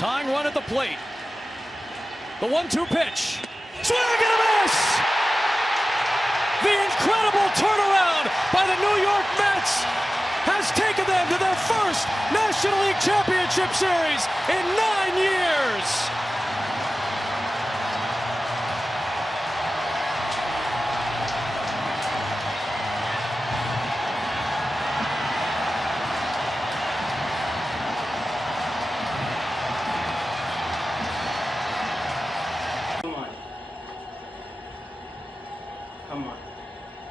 Tying run at the plate. The 1-2 pitch. Swing and a miss! The incredible turnaround by the New York Mets has taken them to their first National League Championship Series in 9 years. Come on.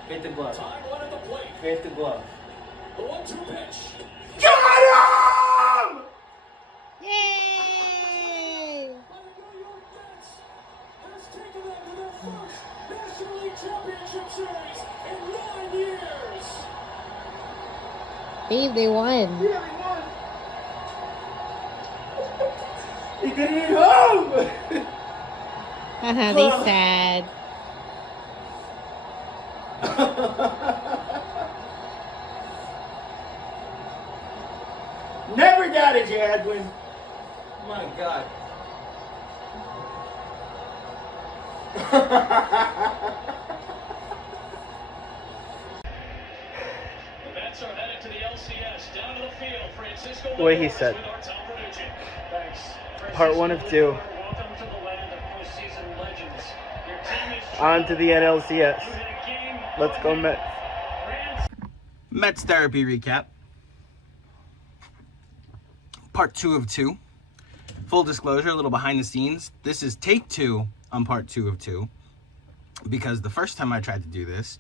Hit the glove. Tying run at the plate. Hit the glove. The 1-2 pitch. Got him! Yay! By the New York Mets has taken them to their first National League Championship Series in 9 years. Babe, they won. Yeah, we won. He couldn't get home! Haha, they sad. Never doubted you, Edwin. My God. The Mets are headed to the NLCS. Down to the field, Francisco. The way he said. Part 1 of 2. Welcome to the land of postseason legends. Your team is On to the NLCS. Let's go Mets. Mets therapy recap. Part 2 of 2. Full disclosure, a little behind the scenes. This is take 2 on part 2 of 2. Because the first time I tried to do this,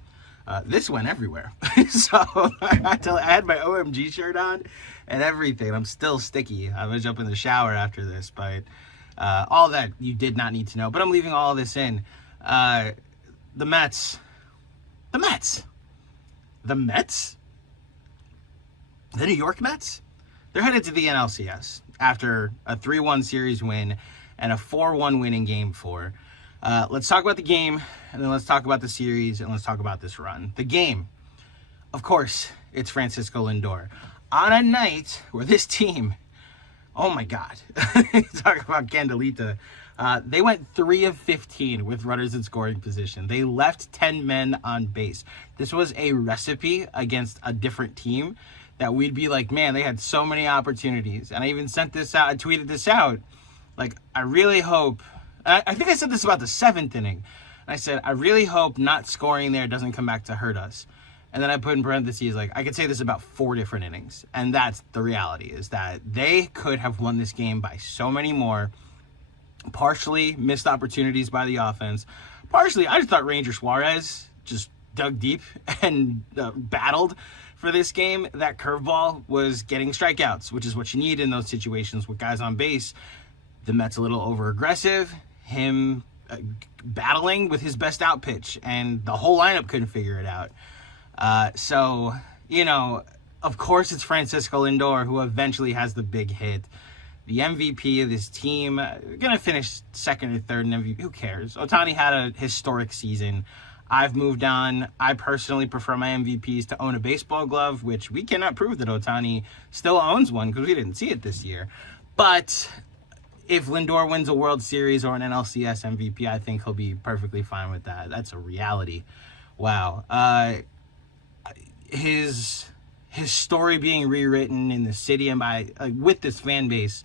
this went everywhere. So I had my OMG shirt on and everything. I'm still sticky. I was up in the shower after this, but all that you did not need to know. But I'm leaving all this in. The Mets. The New York Mets? They're headed to the NLCS after a 3-1 series win and a 4-1 win in Game 4. Let's talk about the game, and then let's talk about the series, and let's talk about this run. The game, of course, it's Francisco Lindor. On a night where this team, oh my God, talk about Candelita. They went 3 of 15 with runners in scoring position. They left 10 men on base. This was a recipe against a different team that we'd be like, man, they had so many opportunities. And I even sent this out, I tweeted this out. Like, I really hope, I think I said this about the 7th inning. I said, I really hope not scoring there doesn't come back to hurt us. And then I put in parentheses, like, I could say this about 4 different innings. And that's the reality, is that they could have won this game by so many more. Partially missed opportunities by the offense. Partially, I just thought Ranger Suarez just dug deep and battled for this game. That curveball was getting strikeouts, which is what you need in those situations with guys on base. The Mets a little over-aggressive. Him battling with his best out pitch, and the whole lineup couldn't figure it out. So, you know, of course it's Francisco Lindor who eventually has the big hit. The MVP of this team, going to finish 2nd or 3rd in MVP. Who cares? Ohtani had a historic season. I've moved on. I personally prefer my MVPs to own a baseball glove, which we cannot prove that Ohtani still owns one because we didn't see it this year. But if Lindor wins a World Series or an NLCS MVP, I think he'll be perfectly fine with that. That's a reality. Wow. His story being rewritten in the city and by with this fan base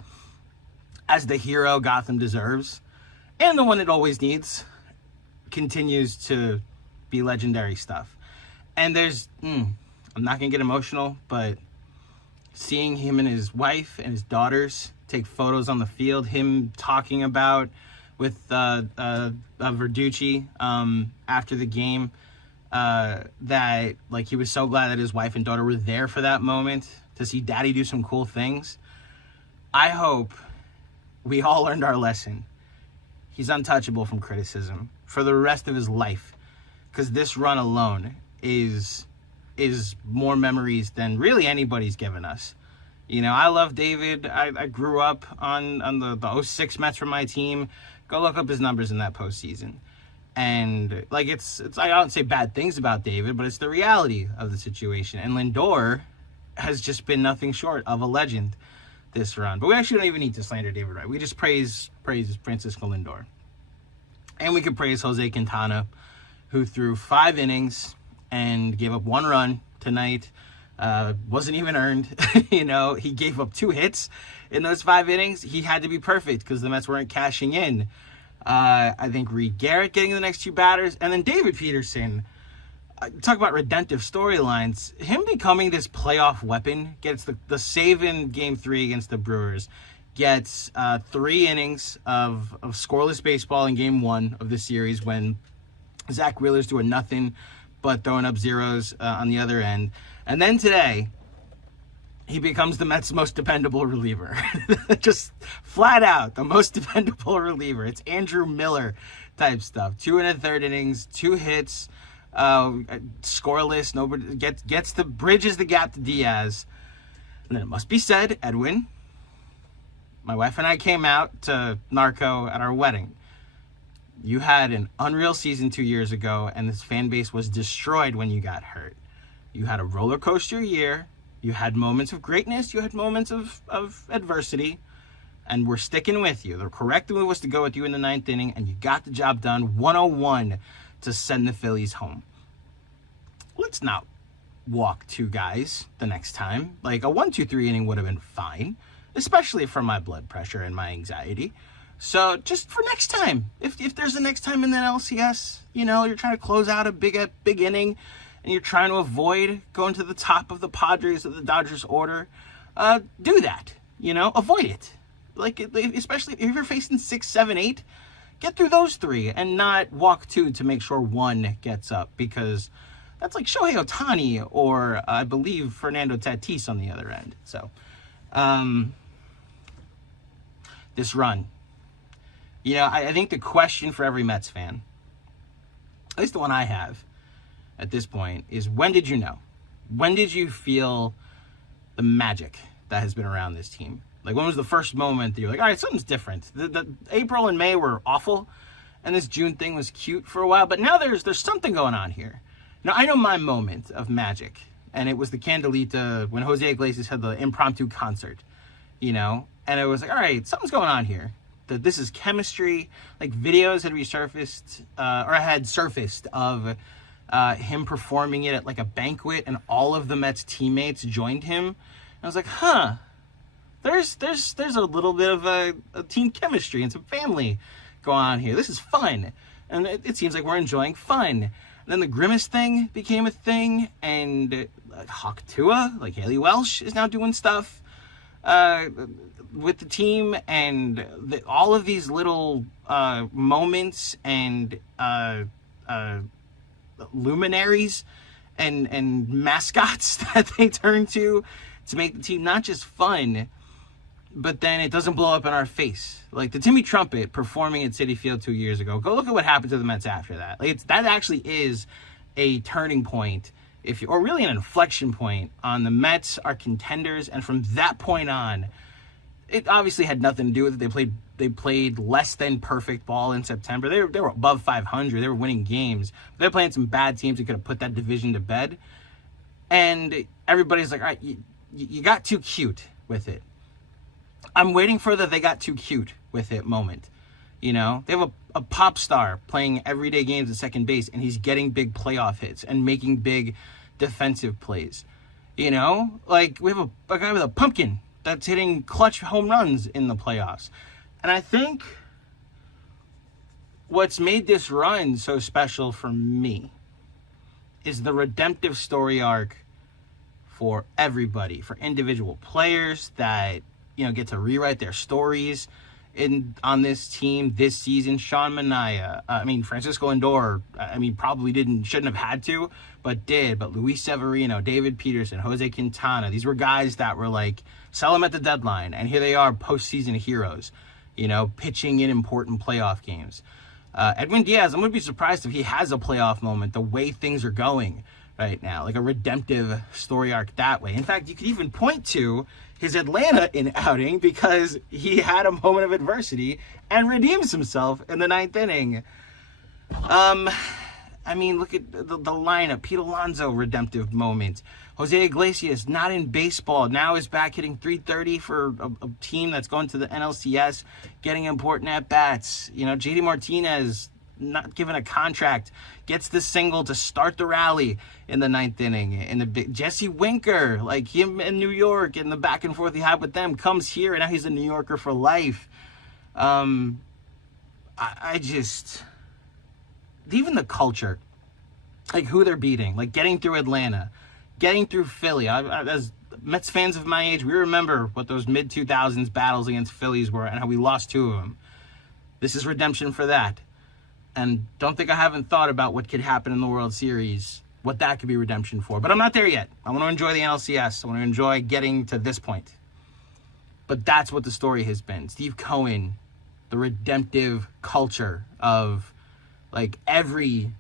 as the hero Gotham deserves, and the one it always needs, continues to be legendary stuff. And there's, I'm not going to get emotional, but seeing him and his wife and his daughters take photos on the field, him talking about with Verducci after the game, that like he was so glad that his wife and daughter were there for that moment to see daddy do some cool things. I hope we all learned our lesson. He's untouchable from criticism for the rest of his life, because this run alone is more memories than really anybody's given us. You know, I love David. I grew up on the 06 Mets from my team. Go look up his numbers in that postseason. And like it's I don't say bad things about David, but it's the reality of the situation. And Lindor has just been nothing short of a legend. this run. But we actually don't even need to slander David Wright. We just praise Francisco Lindor. And we could praise Jose Quintana, who threw 5 innings and gave up 1 run tonight. Wasn't even earned. He gave up 2 hits in those 5 innings. He had to be perfect because the Mets weren't cashing in. I think Reed Garrett getting the next 2 batters, and then David Peterson. Talk about redemptive storylines. Him becoming this playoff weapon, gets the save in Game 3 against the Brewers, gets 3 innings of scoreless baseball in Game 1 of the series when Zach Wheeler's doing nothing but throwing up zeros on the other end. And then today, he becomes the Mets' most dependable reliever. Just flat out, the most dependable reliever. It's Andrew Miller type stuff. 2 1/3 innings, 2 hits, scoreless. Nobody bridges the gap to Diaz. And then it must be said, Edwin, my wife and I came out to Narco at our wedding. You had an unreal season 2 years ago, and this fan base was destroyed when you got hurt. You had a roller coaster year. You had moments of greatness. You had moments of adversity. And we're sticking with you. The correct move was to go with you in the 9th inning, and you got the job done. 101 to send the Phillies home. Let's not walk 2 guys the next time. Like a 1-2-3 inning would have been fine, especially for my blood pressure and my anxiety. So just for next time, if there's a next time in the NLCS, you're trying to close out a big inning, and you're trying to avoid going to the top of the Padres or the Dodgers order, do that. Avoid it. Especially if you're facing 6, 7, 8, get through those 3 and not walk 2 to make sure 1 gets up, because that's like Shohei Ohtani or I believe Fernando Tatis on the other end. So this run, I think the question for every Mets fan, at least the one I have at this point, is when did you know? When did you feel the magic that has been around this team? Like, when was the first moment that you're like, all right, something's different? The April and May were awful, and this June thing was cute for a while, but now there's something going on here. Now, I know my moment of magic, and it was the Candelita when Jose Iglesias had the impromptu concert, and it was like, all right, something's going on here. That this is chemistry. Like, videos had resurfaced, or had surfaced of him performing it at like a banquet, and all of the Mets teammates joined him. And I was like, there's a little bit of a team chemistry and some family going on here. This is fun. And it seems like we're enjoying fun. And then the Grimace thing became a thing, and Hawk Tua, like Haley Welsh, is now doing stuff with the team, and all of these little moments and luminaries and mascots that they turn to make the team not just fun, but then it doesn't blow up in our face. Like the Timmy Trumpet performing at Citi Field 2 years ago. Go look at what happened to the Mets after that. That actually is a turning point, or really an inflection point on the Mets are contenders, and from that point on, it obviously had nothing to do with it. They played less than perfect ball in September. They were above 500. They were winning games. They're playing some bad teams that could have put that division to bed. And everybody's like, all right, you got too cute with it. I'm waiting for the they got too cute with it moment. They have a pop star playing everyday games at second base, and he's getting big playoff hits and making big defensive plays. Like we have a guy with a pumpkin that's hitting clutch home runs in the playoffs. And I think what's made this run so special for me is the redemptive story arc for everybody, for individual players that, get to rewrite their stories on this team this season. Sean Manaea, Francisco Lindor, probably shouldn't have had to, but did. But Luis Severino, David Peterson, Jose Quintana, these were guys that were like, sell them at the deadline, and here they are, postseason heroes, pitching in important playoff games. Edwin Diaz, I'm going to be surprised if he has a playoff moment the way things are going right now, like a redemptive story arc that way. In fact, you could even point to his Atlanta outing, because he had a moment of adversity and redeems himself in the 9th inning. Look at the lineup. Pete Alonso, redemptive moment. Jose Iglesias, not in baseball, now is back hitting .330 for a team that's going to the NLCS, getting important at-bats. You know, JD Martinez, not given a contract, gets the single to start the rally in the 9th inning. And the big Jesse Winker, like him in New York and the back and forth he had with them, comes here and now he's a New Yorker for life. I just, even the culture, like who they're beating, like getting through Atlanta, getting through Philly. As Mets fans of my age, we remember what those mid-2000s battles against Phillies were and how we lost 2 of them. This is redemption for that. And don't think I haven't thought about what could happen in the World Series, what that could be redemption for. But I'm not there yet. I want to enjoy the NLCS. I want to enjoy getting to this point. But that's what the story has been. Steve Cohen, the redemptive culture of like every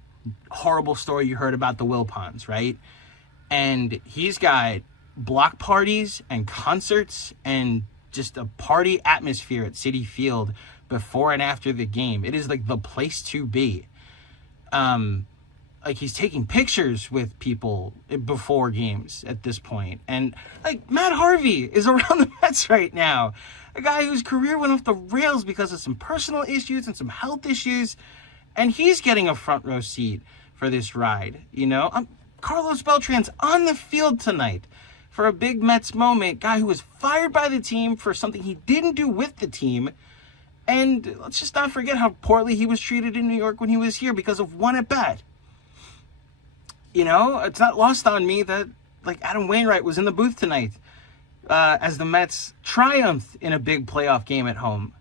horrible story you heard about the Wilpons, right? And he's got block parties and concerts and just a party atmosphere at Citi Field before and after the game. It is like the place to be. Like he's taking pictures with people before games at this point. And like Matt Harvey is around the Mets right now. A guy whose career went off the rails because of some personal issues and some health issues. And he's getting a front row seat for this ride. You know, Carlos Beltran's on the field tonight for a big Mets moment. Guy who was fired by the team for something he didn't do with the team. And let's just not forget how poorly he was treated in New York when he was here because of one at-bat. You know, it's not lost on me that, like, Adam Wainwright was in the booth tonight as the Mets triumphed in a big playoff game at home.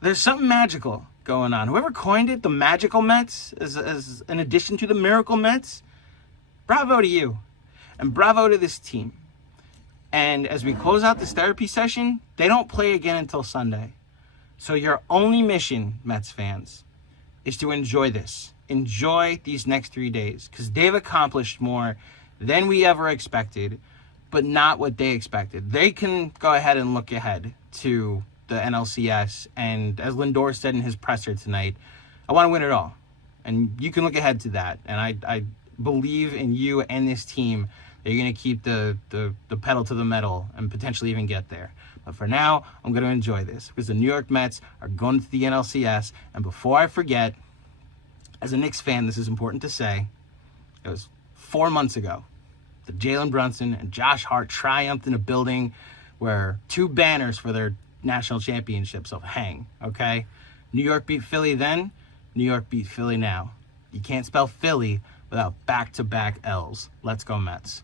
There's something magical going on. Whoever coined it, the magical Mets, as an addition to the miracle Mets, bravo to you. And bravo to this team. And as we close out this therapy session, they don't play again until Sunday. So your only mission, Mets fans, is to enjoy this. Enjoy these next 3 days. Because they've accomplished more than we ever expected, but not what they expected. They can go ahead and look ahead to the NLCS. And as Lindor said in his presser tonight, I want to win it all. And you can look ahead to that. And I believe in you and this team. You're going to keep the pedal to the metal and potentially even get there. But for now, I'm going to enjoy this because the New York Mets are going to the NLCS. And before I forget, as a Knicks fan, this is important to say, it was 4 months ago that Jalen Brunson and Josh Hart triumphed in a building where 2 banners for their national championships will hang, okay? New York beat Philly then, New York beat Philly now. You can't spell Philly without back-to-back L's. Let's go Mets.